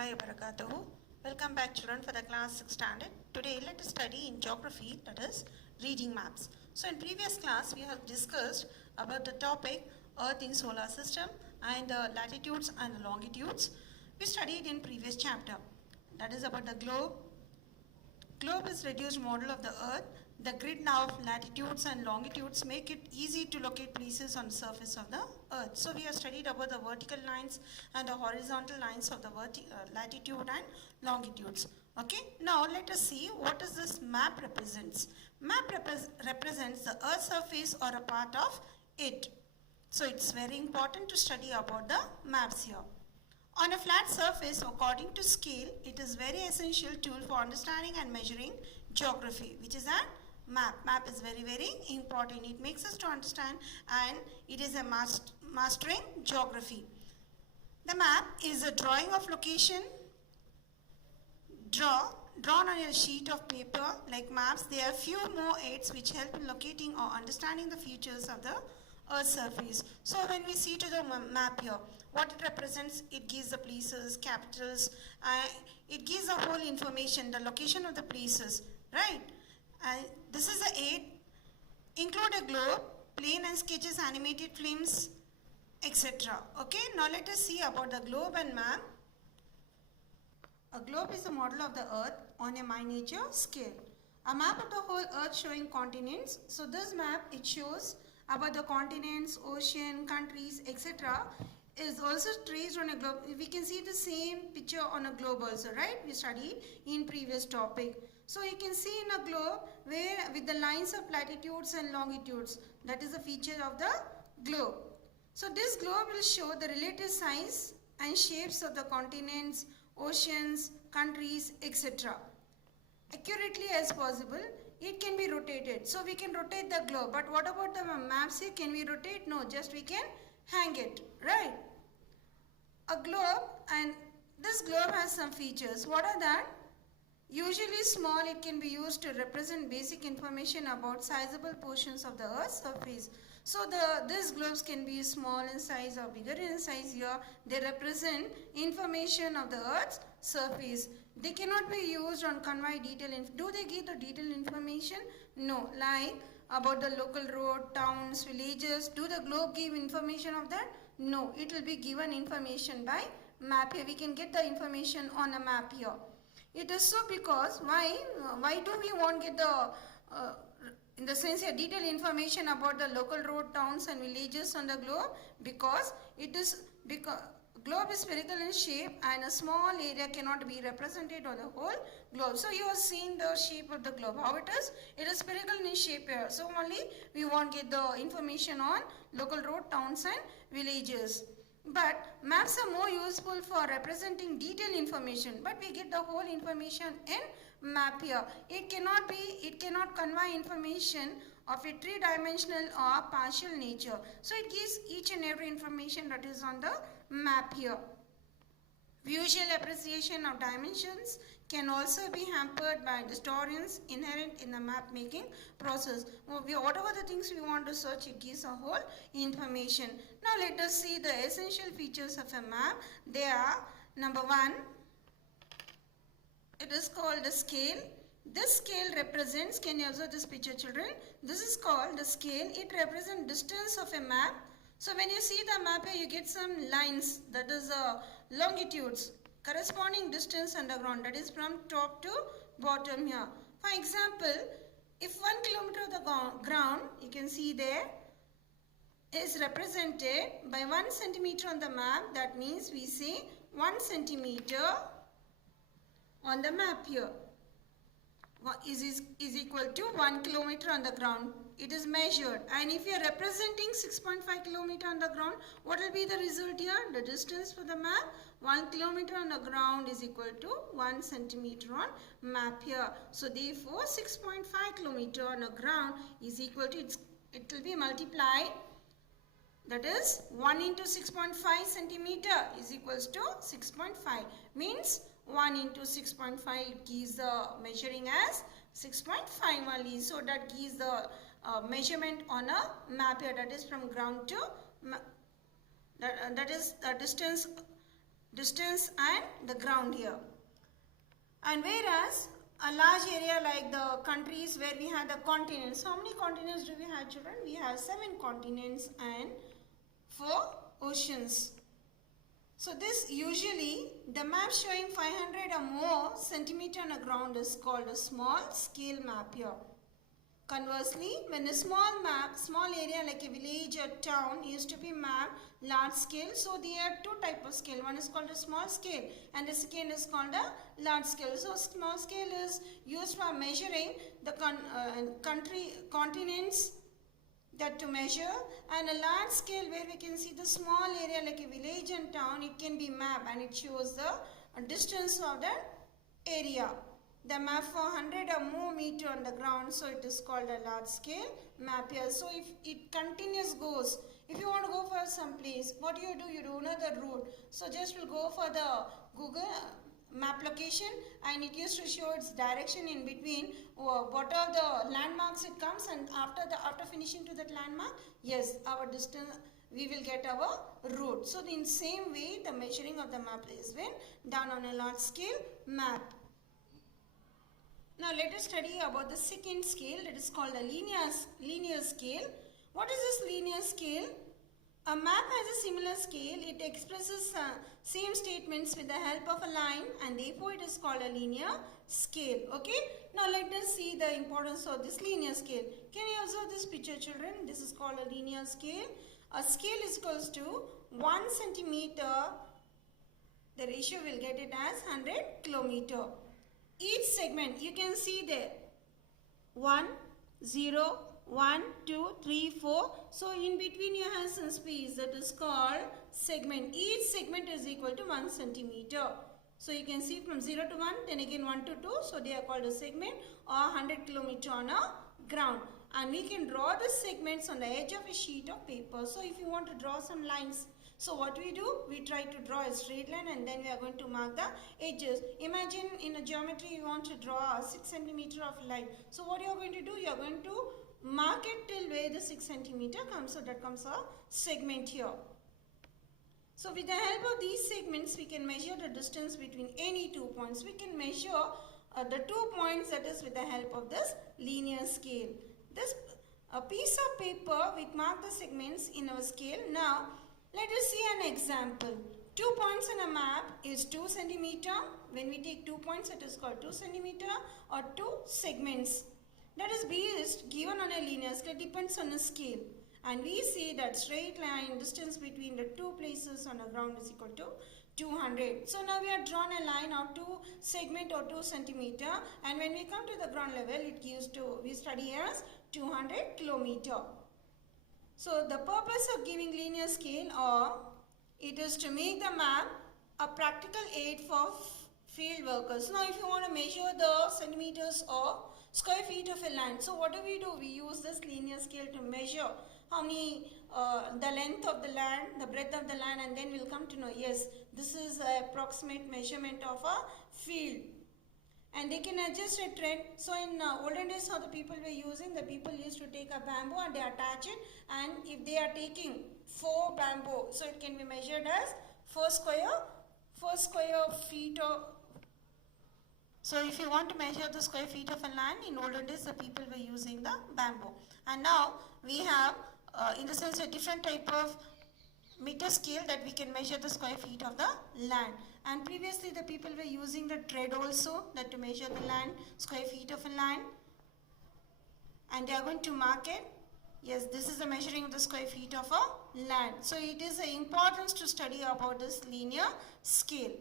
warahmatullahi wabarakatuh. Welcome back children for the class 6 standard. Today let us study in geography, that is reading maps. So in previous class we have discussed about the topic Earth in solar system and the latitudes and the longitudes. We studied in previous chapter, that is about the globe. Globe is reduced model of the Earth. The grid now of latitudes and longitudes make it easy to locate places on the surface of the Earth. So we have studied about the vertical lines and the horizontal lines of the latitude and longitudes. Okay, now let us see what is this map represents. Map represents the Earth's surface or a part of it. So it's very important to study about the maps here. On a flat surface, according to scale, it is very essential tool for understanding and measuring geography, which is a map. Map is very, very important. It makes us to understand and it is a mastering geography. The map is a drawing of location drawn on a sheet of paper. Like maps, there are few more aids which help in locating or understanding the features of the Earth's surface. So when we see to the map here, what it represents, it gives the places, capitals, it gives the whole information, the location of the places, right? This is the aid. Include a globe, plane and sketches, animated films, etc. Okay, now let us see about the globe and map. A globe is a model of the Earth on a miniature scale. A map of the whole Earth showing continents. So this map, it shows about the continents, ocean, countries, etc. is also traced on a globe. We can see the same picture on a globe also, right? We studied in previous topic. So you can see in a globe where with the lines of latitudes and longitudes, that is a feature of the globe. So this globe will show the relative size and shapes of the continents, oceans, countries, etc. accurately as possible. It can be rotated. So we can rotate the globe. But what about the maps here? Can we rotate? No, just we can hang it, right? A globe, and this globe has some features. What are that? Usually small, it can be used to represent basic information about sizable portions of the Earth's surface. So these globes can be small in size or bigger in size here. They represent information of the Earth's surface. They cannot be used on convey detailed. Do they give the detailed information? No. Like about the local road, towns, villages. Do the globe give information of that? No. It will be given information by map here. We can get the information on a map here. It is so because why do we want to get the in the sense here detailed information about the local road, towns and villages on the globe? Because globe is spherical in shape and a small area cannot be represented on the whole globe. So you have seen the shape of the globe. How it is? It is spherical in shape here. So only we want to get the information on local road, towns and villages. But maps are more useful for representing detailed information. But we get the whole information in map here. It cannot convey information of a three-dimensional or partial nature. So it gives each and every information that is on the map here. Visual appreciation of dimensions can also be hampered by distortions inherent in the map making process. Whatever the things we want to search, it gives a whole information. Now let us see the essential features of a map. They are, number one, it is called the scale. This scale represents, can you observe this picture children? This is called the scale. It represents distance of a map. So when you see the map here, you get some lines, that is longitudes, corresponding distance underground, that is from top to bottom here. For example, if 1 kilometer of the ground, you can see there, is represented by 1 centimeter on the map, that means we say 1 centimeter on the map here is equal to 1 kilometer on the ground. It is measured, and if you are representing 6.5 kilometer on the ground, what will be the result here? The distance for the map, 1 kilometer on the ground is equal to 1 centimeter on map here. So therefore 6.5 kilometer on the ground is equal to, it will be multiplied, that is 1 into 6.5 centimeter is equals to 6.5, means 1 into 6.5 it gives the measuring as 6.5 only. So that gives the measurement on a map here, that is from ground to that is the distance distance and the ground here. And whereas a large area like the countries where we have the continents, how many continents do we have, children? We have 7 continents and 4 oceans. So this usually, the map showing 500 or more centimeter on the ground is called a small scale map here. Conversely, when a small map, small area like a village or town used to be mapped large scale, so there are 2 types of scale. One is called a small scale and the second is called a large scale. So small scale is used for measuring the continents that to measure, and a large scale where we can see the small area like a village and town, it can be mapped and it shows the distance of that area. The map for 100 or more meter on the ground, so it is called a large scale map here. So if it continuous goes, if you want to go for some place, what do? You do another route. So just will go for the Google map location and it used to show its direction in between what are the landmarks it comes, and after finishing to that landmark, yes, our distance, we will get our route. So in same way the measuring of the map is been done on a large scale map. Now let us study about the second scale, that is called a linear scale. What is this linear scale? A map has a similar scale. It expresses same statements with the help of a line, and therefore it is called a linear scale. Okay. Now let us see the importance of this linear scale. Can you observe this picture, children? This is called a linear scale. A scale is equals to 1 centimeter. The ratio will get it as 100 kilometer. Each segment you can see there 1, 0, 1, 2, 3, 4. So in between you have some space, that is called segment. Each segment is equal to 1 centimeter. So you can see from 0 to 1, then again 1 to 2. So they are called a segment or 100 kilometer on a ground. And we can draw the segments on the edge of a sheet of paper. So if you want to draw some lines, so what we do, we try to draw a straight line and then we are going to mark the edges. Imagine in a geometry you want to draw a 6 centimeter of line. So what you are going to do, you are going to mark it till where the 6 centimeter comes. So that comes a segment here. So with the help of these segments, we can measure the distance between any 2 points. We can measure the 2 points, that is with the help of this linear scale. This a piece of paper, we mark the segments in our scale. Now let us see an example. 2 points on a map is 2 centimeter. When we take 2 points, it is called 2 centimeter or 2 segments. That is based given on a linear scale, depends on a scale. And we see that straight line distance between the 2 places on the ground is equal to 200. So now we have drawn a line of 2 segment or 2 centimeter, and when we come to the ground level, it gives to, we study as 200 kilometer. So the purpose of giving linear scale, or it is to make the map a practical aid for field workers. Now if you want to measure the centimeters or square feet of a land, so what do? We use this linear scale to measure how many, the length of the land, the breadth of the land, and then we'll come to know, yes, this is an approximate measurement of a field. And they can adjust a trend. So in olden days, how the people were using, the people used to take a bamboo and they attach it, and if they are taking 4 bamboo, so it can be measured as 4 square feet of. So if you want to measure the square feet of a land, in olden days the people were using the bamboo. And now we have in the sense a different type of meter scale that we can measure the square feet of the land. And previously the people were using the tread also, that to measure the land, square feet of a land. And they are going to mark it. Yes, this is the measuring of the square feet of a land. So it is an importance to study about this linear scale.